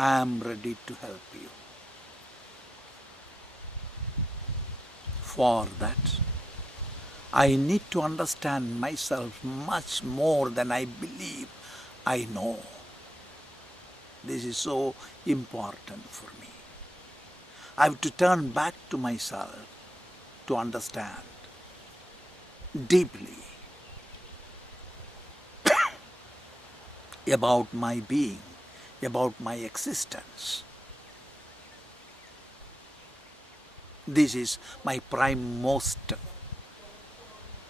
I am ready to help you. For that, I need to understand myself much more than I believe I know. This is so important for me. I have to turn back to myself to understand deeply about my being, about my existence. This is my prime most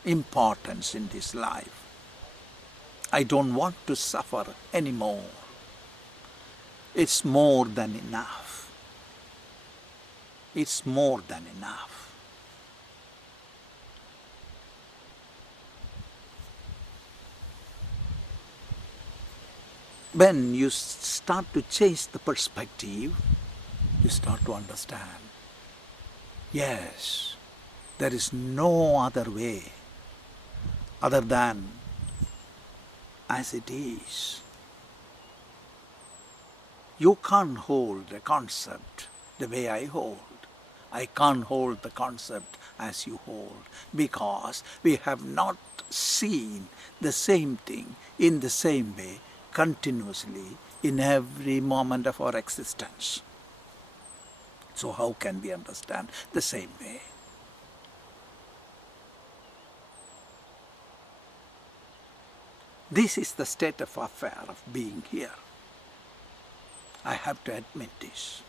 importance in this life. I don't want to suffer anymore. It's more than enough. It's more than enough. When you start to change the perspective, you start to understand, yes, there is no other way other than as it is. You can't hold a concept the way I hold. I can't hold the concept as you hold, because we have not seen the same thing in the same way continuously in every moment of our existence. So how can we understand the same way? This is the state of affair of being here. I have to admit this.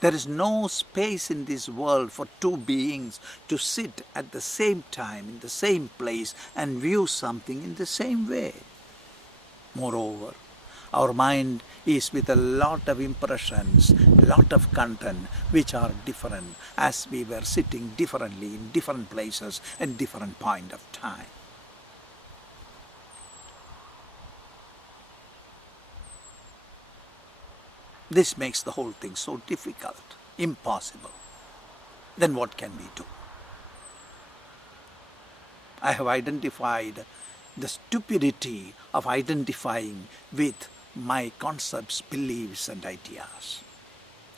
There is no space in this world for two beings to sit at the same time in the same place and view something in the same way. Moreover, our mind is with a lot of impressions, a lot of content which are different, as we were sitting differently in different places at different point of time. This makes the whole thing so difficult, impossible. Then what can we do? I have identified the stupidity of identifying with my concepts, beliefs and ideas.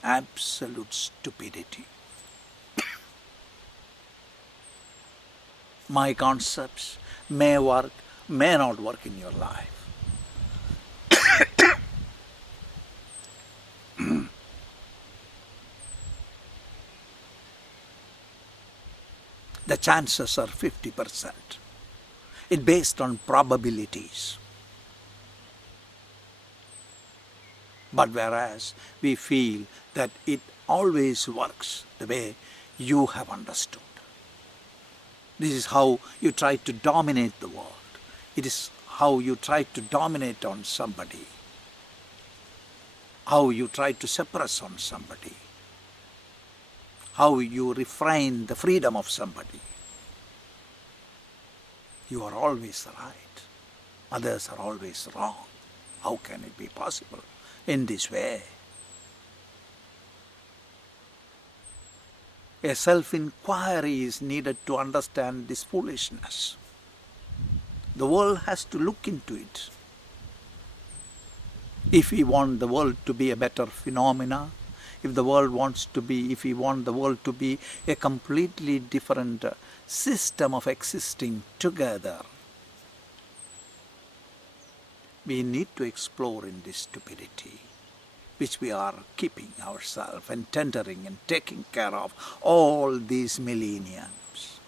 Absolute stupidity. My concepts may work, may not work in your life. The chances are 50%. It's based on probabilities. But whereas we feel that it always works the way you have understood. This is how you try to dominate the world. It is how you try to dominate on somebody. How you try to suppress on somebody. How you refrain the freedom of somebody. You are always right. Others are always wrong. How can it be possible in this way? A self-inquiry is needed to understand this foolishness. The world has to look into it. If we want the world to be a better phenomena, if we want the world to be a completely different system of existing together, we need to explore in this stupidity, which we are keeping ourselves and tendering and taking care of all these millenniums.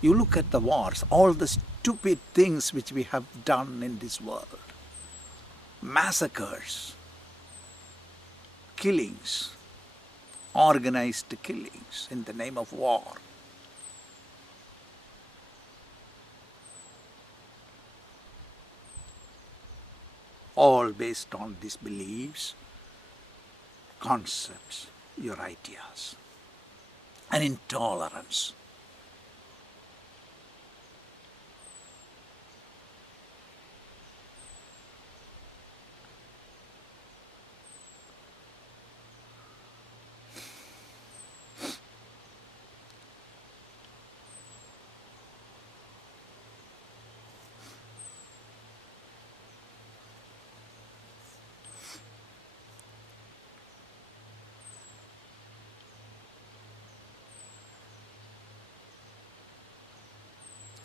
You look at the wars, all the stupid things which we have done in this world. Massacres, killings, organized killings in the name of war. All based on these beliefs, concepts, your ideas, and intolerance.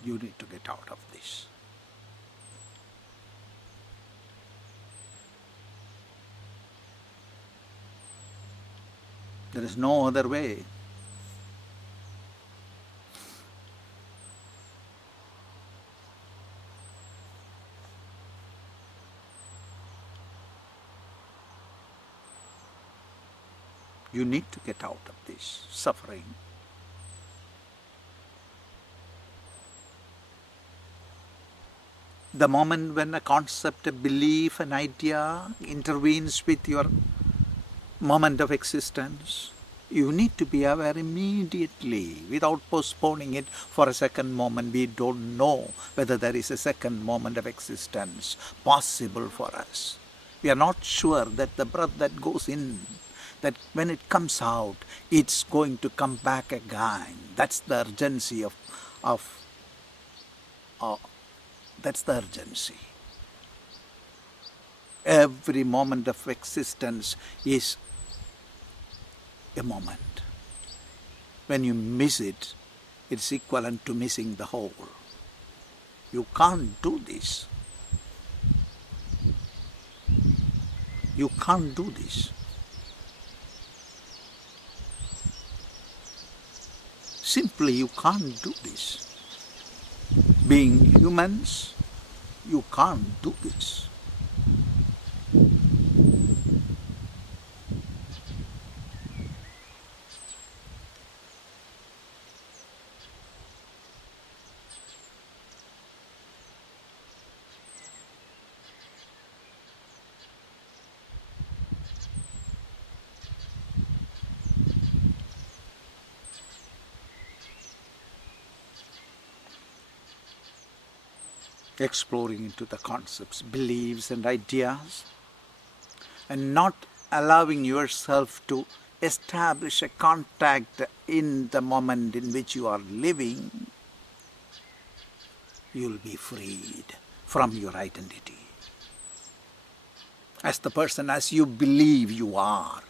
You need to get out of this. There is no other way. You need to get out of this suffering. The moment when a concept, a belief, an idea intervenes with your moment of existence, you need to be aware immediately, without postponing it for a second moment. We don't know whether there is a second moment of existence possible for us. We are not sure that the breath that goes in, that when it comes out, it's going to come back again. That's the urgency that's the urgency. Every moment of existence is a moment. When you miss it, it's equivalent to missing the whole. You can't do this. You can't do this. Simply, you can't do this. Being humans, you can't do this. Exploring into the concepts, beliefs and ideas, and not allowing yourself to establish a contact in the moment in which you are living, you'll be freed from your identity as the person as you believe you are.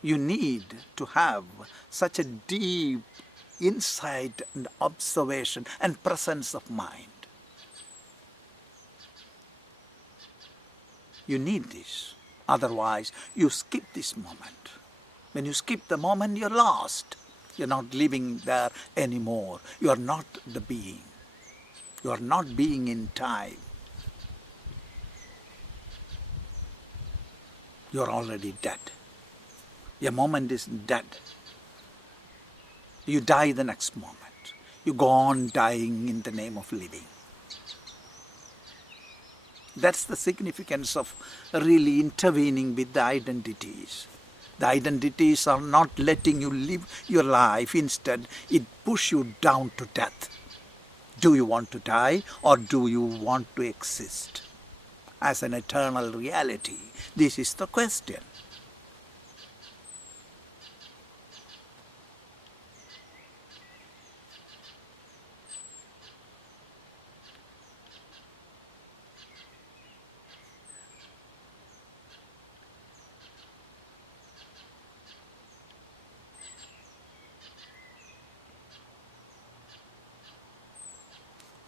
You need to have such a deep insight and observation and presence of mind. You need this. Otherwise, you skip this moment. When you skip the moment, you're lost. You're not living there anymore. You are not the being. You are not being in time. You're already dead. Your moment is dead. You die the next moment. You go on dying in the name of living. That's the significance of really intervening with the identities. The identities are not letting you live your life. Instead, it pushes you down to death. Do you want to die, or do you want to exist as an eternal reality? This is the question.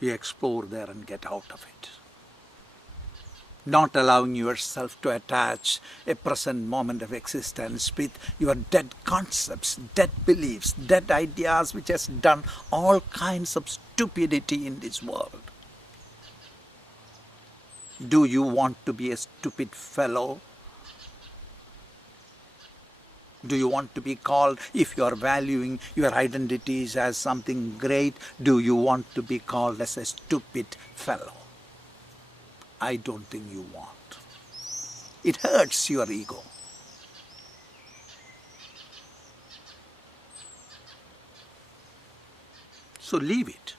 You explore there and get out of it. Not allowing yourself to attach a present moment of existence with your dead concepts, dead beliefs, dead ideas which has done all kinds of stupidity in this world. Do you want to be a stupid fellow? Do you want to be called, if you are valuing your identities as something great, do you want to be called as a stupid fellow? I don't think you want. It hurts your ego. So leave it.